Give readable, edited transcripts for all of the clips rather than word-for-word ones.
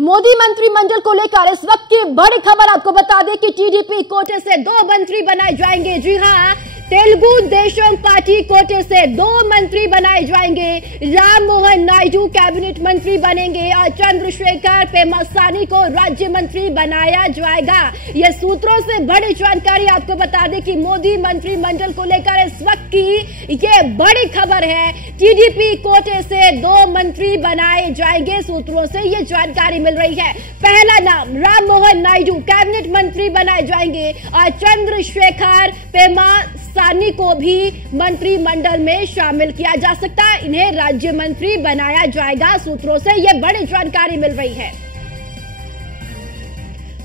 मोदी मंत्रिमंडल को लेकर इस वक्त की बड़ी खबर आपको बता दें कि टीडीपी कोटे से 2 मंत्री बनाए जाएंगे। जी हां, तेलुगु देशम पार्टी कोटे से 2 मंत्री बनाए जाएंगे। राम मोहन नायडू कैबिनेट मंत्री बनेंगे और चंद्रशेखर पेम्मासानी को राज्य मंत्री बनाया जाएगा। ये सूत्रों से बड़ी जानकारी आपको बता दें कि मोदी मंत्रिमंडल को लेकर इस वक्त की ये बड़ी खबर है। टीडीपी कोटे से 2 मंत्री बनाए जाएंगे, सूत्रों से ये जानकारी मिल रही है। पहला नाम राम मोहन नायडू कैबिनेट मंत्री बनाए जाएंगे और चंद्रशेखर पेम्मासानी को भी मंत्रिमंडल में शामिल किया जा सकता है। इन्हें राज्य मंत्री बनाया जाएगा, सूत्रों से यह बड़ी जानकारी मिल रही है।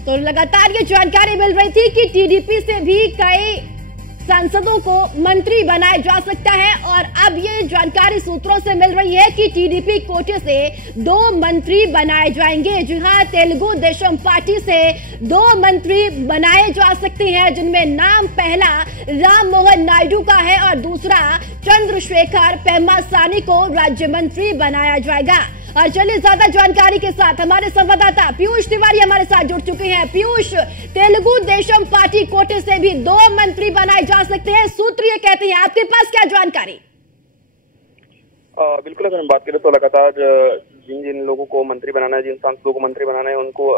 तो लगातार ये जानकारी मिल रही थी कि टीडीपी से भी कई सांसदों को मंत्री बनाया जा सकता है और अब ये जानकारी सूत्रों से मिल रही है कि टीडीपी कोटे से 2 मंत्री बनाए जाएंगे। जी हां, तेलुगु देशम पार्टी से 2 मंत्री बनाए जा सकते हैं, जिनमें नाम पहला राम मोहन नायडू का है और दूसरा चंद्रशेखर पेम्मासानी को राज्य मंत्री बनाया जाएगा। और चलिए ज्यादा जानकारी के साथ हमारे संवाददाता पीयूष तिवारी हमारे साथ जुड़ चुके हैं। पीयूष, तेलुगु देशम पार्टी कोटे से भी 2 मंत्री बनाए जा सकते हैं, सूत्र ये कहते हैं, आपके पास क्या जानकारी? बिल्कुल, अगर हम बात करें तो लगातार जिन जिन लोगों को मंत्री बनाना है, जिन सांसदों को मंत्री बनाना है, उनको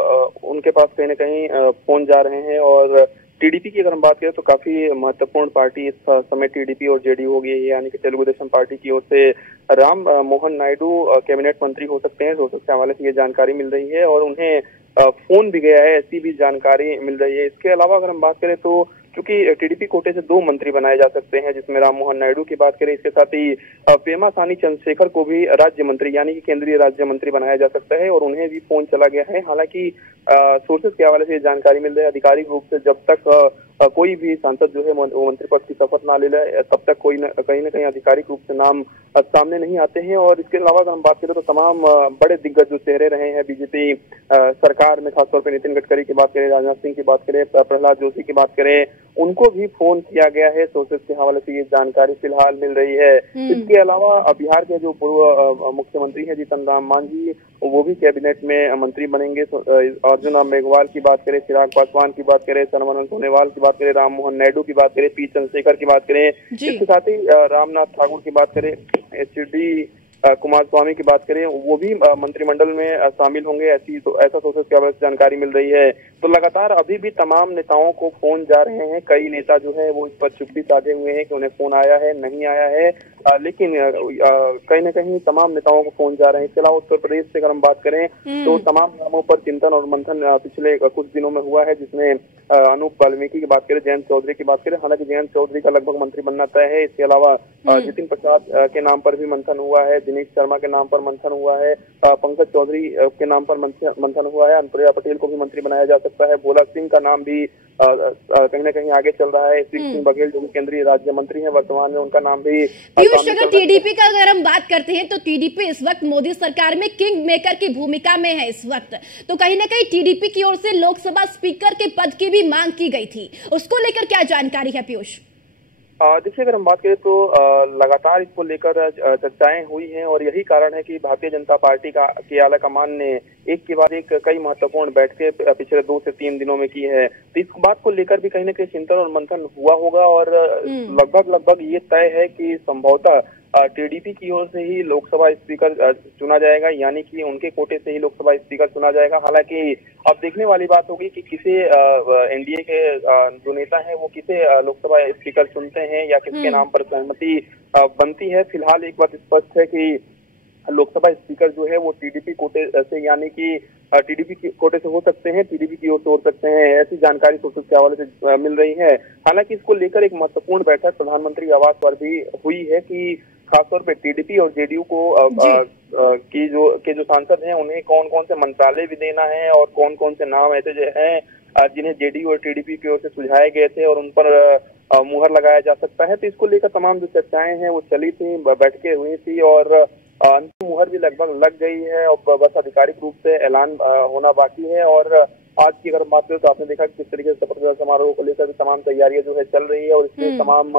उनके पास कहीं न कहीं फोन जा रहे हैं। और टीडीपी की अगर हम बात करें तो काफी महत्वपूर्ण पार्टी इस समय टीडीपी और जेडीयू होगी, यानी कि तेलुगु देशम पार्टी की ओर से राम मोहन नायडू कैबिनेट मंत्री हो सकते हैं, सोर्सेस के हवाले से ये जानकारी मिल रही है और उन्हें फोन भी गया है, ऐसी भी जानकारी मिल रही है। इसके अलावा अगर हम बात करें तो क्योंकि टीडीपी कोटे से 2 मंत्री बनाए जा सकते हैं, जिसमें राम मोहन नायडू की बात करें, इसके साथ ही पेम्मासानी चंद्रशेखर को भी राज्य मंत्री यानी कि केंद्रीय राज्य मंत्री बनाया जा सकता है और उन्हें भी फोन चला गया है। हालांकि सोर्सेस के हवाले से ये जानकारी मिल रही है, आधिकारिक रूप से जब तक कोई भी सांसद जो है वो मंत्री पद की शपथ ना ले ले, तब तक कहीं न कहीं आधिकारिक रूप से नाम सामने नहीं आते हैं। और इसके अलावा अगर हम बात करें तो तमाम बड़े दिग्गज जो चेहरे रहे हैं बीजेपी सरकार में, खासतौर पर नितिन गडकरी की बात करें, राजनाथ सिंह की बात करें, प्रहलाद जोशी की बात करें, उनको भी फोन किया गया है। सोर्सेस के हवाले से ये जानकारी फिलहाल मिल रही है। इसके अलावा बिहार के जो पूर्व मुख्यमंत्री हैं जीतन राम मांझी, वो भी कैबिनेट में मंत्री बनेंगे। अर्जुन राम मेघवाल की बात करें, चिराग पासवान की बात करें, सर्बानंद सोनोवाल की बात करें, राम मोहन नायडू की बात करें, पी चंद्रशेखर की बात करें, इसके साथ ही रामनाथ ठाकुर की बात करें, एचडी कुमारस्वामी की बात करें, वो भी मंत्रिमंडल में शामिल होंगे, ऐसा सोर्सेस की वजह से जानकारी मिल रही है। तो लगातार अभी भी तमाम नेताओं को फोन जा रहे हैं। कई नेता जो है वो इस पर चुप्पी साधे हुए हैं कि उन्हें फोन आया है नहीं आया है, लेकिन कहीं न कहीं तमाम नेताओं को फोन जा रहे हैं। इसके अलावा उत्तर प्रदेश से अगर हम बात करें तो तमाम नामों पर चिंतन और मंथन पिछले कुछ दिनों में हुआ है, जिसमें अनूप वाल्मीकि की बात करें, जयंत चौधरी की बात करें, हालांकि जयंत चौधरी का लगभग मंत्री बनना तय है। इसके अलावा जितिन प्रसाद के नाम पर भी मंथन हुआ है, दिनेश शर्मा के नाम पर मंथन हुआ है, पंकज चौधरी के नाम पर मंथन हुआ है, अनुप्रिया पटेल को भी मंत्री बनाया जा सकता है, भोला सिंह का नाम भी कहीं न कहीं आगे चल रहा है, श्री सिंह बघेल जो केंद्रीय राज्य मंत्री हैं वर्तमान में, उनका नाम भी। अगर टीडीपी का अगर हम बात करते हैं तो टीडीपी इस वक्त मोदी सरकार में किंग मेकर की भूमिका में है इस वक्त, तो कहीं न कहीं टीडीपी की ओर से लोकसभा स्पीकर के पद की भी मांग की गई थी, उसको लेकर क्या जानकारी है पीयूष? देखिए, अगर हम बात करें तो लगातार इसको लेकर चर्चाएं हुई हैं और यही कारण है कि भारतीय जनता पार्टी की आला कमान ने एक के बाद एक कई महत्वपूर्ण बैठकें पिछले 2 से 3 दिनों में की है। तो इस बात को लेकर भी कहीं न कहीं चिंतन और मंथन हुआ होगा और लगभग ये तय है कि संभवतः टीडीपी की ओर से ही लोकसभा स्पीकर चुना जाएगा, यानी कि उनके कोटे से ही लोकसभा स्पीकर चुना जाएगा। हालांकि अब देखने वाली बात होगी कि किसे एनडीए के जो नेता हैं वो किसे लोकसभा स्पीकर चुनते हैं या किसके नाम पर सहमति बनती है। फिलहाल एक बात स्पष्ट है कि लोकसभा स्पीकर जो है वो टीडीपी कोटे से, यानी कि टीडीपी कोटे से हो सकते हैं, टीडीपी की ओर से हो सकते हैं, ऐसी जानकारी सोर्सेस के हवाले से मिल रही है। हालांकि इसको लेकर एक महत्वपूर्ण बैठक प्रधानमंत्री आवास पर भी हुई है कि खासतौर पे टीडीपी और जेडीयू को के जो सांसद हैं उन्हें कौन कौन से मंत्रालय भी देना है और कौन कौन से नाम ऐसे जो हैं जिन्हें जेडीयू और टीडीपी की ओर से सुझाए गए थे और उन पर मुहर लगाया जा सकता है। तो इसको लेकर तमाम जो चर्चाएं हैं वो चली थी, बैठकें हुई थी और अंतिम मुहर भी लगभग लग गई है और बस आधिकारिक रूप से ऐलान होना बाकी है। और आज की अगर बात करें तो आपने देखा कि किस तरीके से शपथ ग्रहण समारोह को लेकर तमाम तैयारियां जो है चल रही है और इसमें तमाम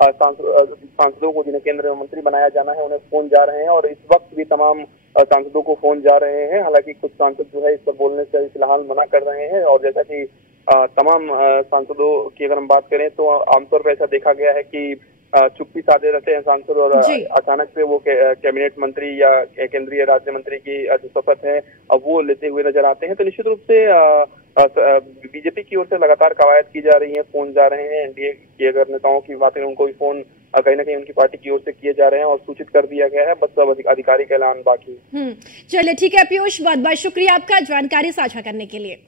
सांसदों को जिन्हें केंद्रीय मंत्री बनाया जाना है उन्हें फोन जा रहे हैं और इस वक्त भी तमाम सांसदों को फोन जा रहे हैं। हालांकि कुछ सांसद जो है इस पर बोलने से फिलहाल मना कर रहे हैं और जैसा कि तमाम सांसदों की अगर हम बात करें तो आमतौर पर ऐसा देखा गया है कि चुप्पी साधे रहते हैं सांसद और अचानक से वो कैबिनेट मंत्री या केंद्रीय राज्य मंत्री की जो शपथ है अब वो लेते हुए नजर आते हैं। तो निश्चित रूप से बीजेपी की ओर से लगातार कवायद की जा रही है, फोन जा रहे हैं। एनडीए के अगर नेताओं की बात करें उनको भी फोन कहीं ना कहीं उनकी पार्टी की ओर से किए जा रहे हैं और सूचित कर दिया गया है, बस अब आधिकारिक ऐलान बाकी। चलिए ठीक है पीयूष, बहुत बहुत शुक्रिया आपका जानकारी साझा करने के लिए।